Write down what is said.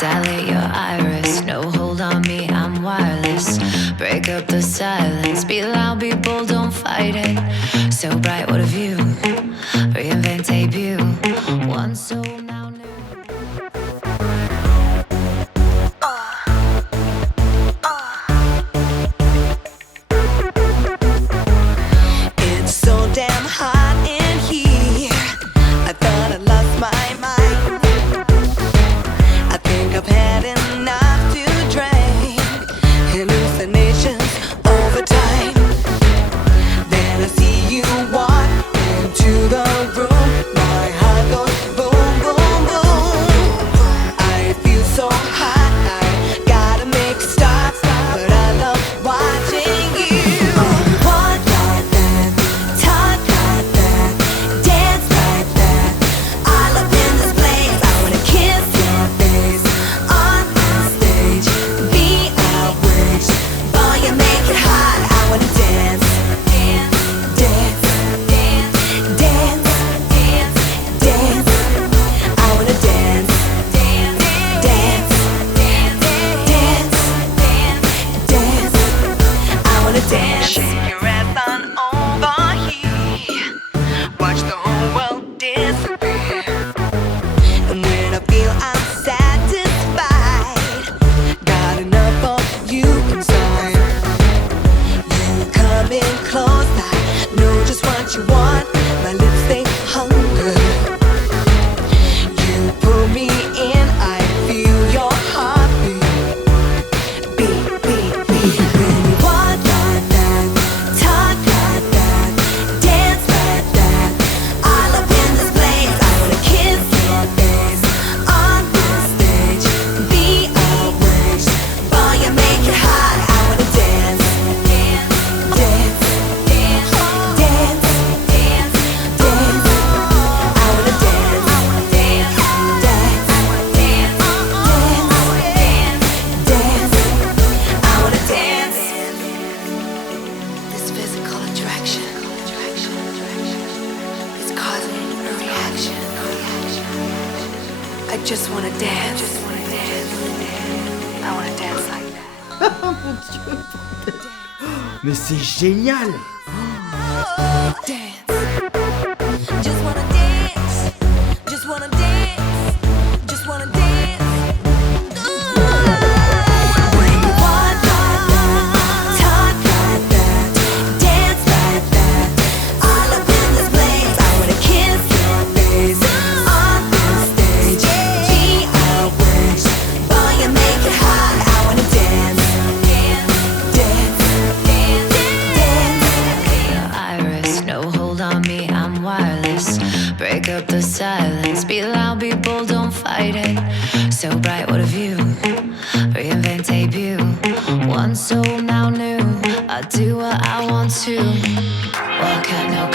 Dilate your iris, no hold on me, I'm wireless. Break up the silence, be loud, be bold, don't fight it. So bright, what a view, reinvent debut. One soul now new. It's so damn hot in here, I thought I lost my mind. I think I've had enough to drink, hallucinations over time. Then I see you walk into the room, my heart goes boom, boom, boom. I feel so hot, I gotta make a stop, but I love watching you. Walk like that, talk like that, dance like that. All up in this place, I wanna kiss your face on the stage. Be outraged, boy, you make it hot. I wanna dance, dance, dance, dance, dance, dance, dance. I wanna dance, dance, dance, dance, dance, dance, dance. I wanna dance. Shake your ass on over here. Watch the whole world disappear. And when I feel unsatisfied, got enough of you inside. You come in close, I know just what you want. My lips, they hunger. You pull me in, I feel your heartbeat. Beat, beat, beat. When you walk like that, talk like that, dance like that. All up in this place, I wanna kiss your face on this stage. Be outraged, boy, you make it hot. I wanna dance, dance, dance, dance, dance, dance, dance. I wanna dance, dance, dance, dance, dance, dance. I wanna dance. This physical attraction is causing a reaction. I just wanna dance. I wanna dance like that. Mais c'est génial. Dance. Just wanna dance. Just wanna dance. Just wanna dance. When you walk like that, talk like that, dance like that. All up in this place, I wanna kiss your face on this stage. Be outraged, boy, you make it hot. I wanna dance, dance, dance, dance, dance. Your iris, no hold on me, I'm wireless. Break up the silence, be loud, be bold, don't fight it. So bright, what a view, reinvent debut. One soul now new, I do what I want to. Walk out, no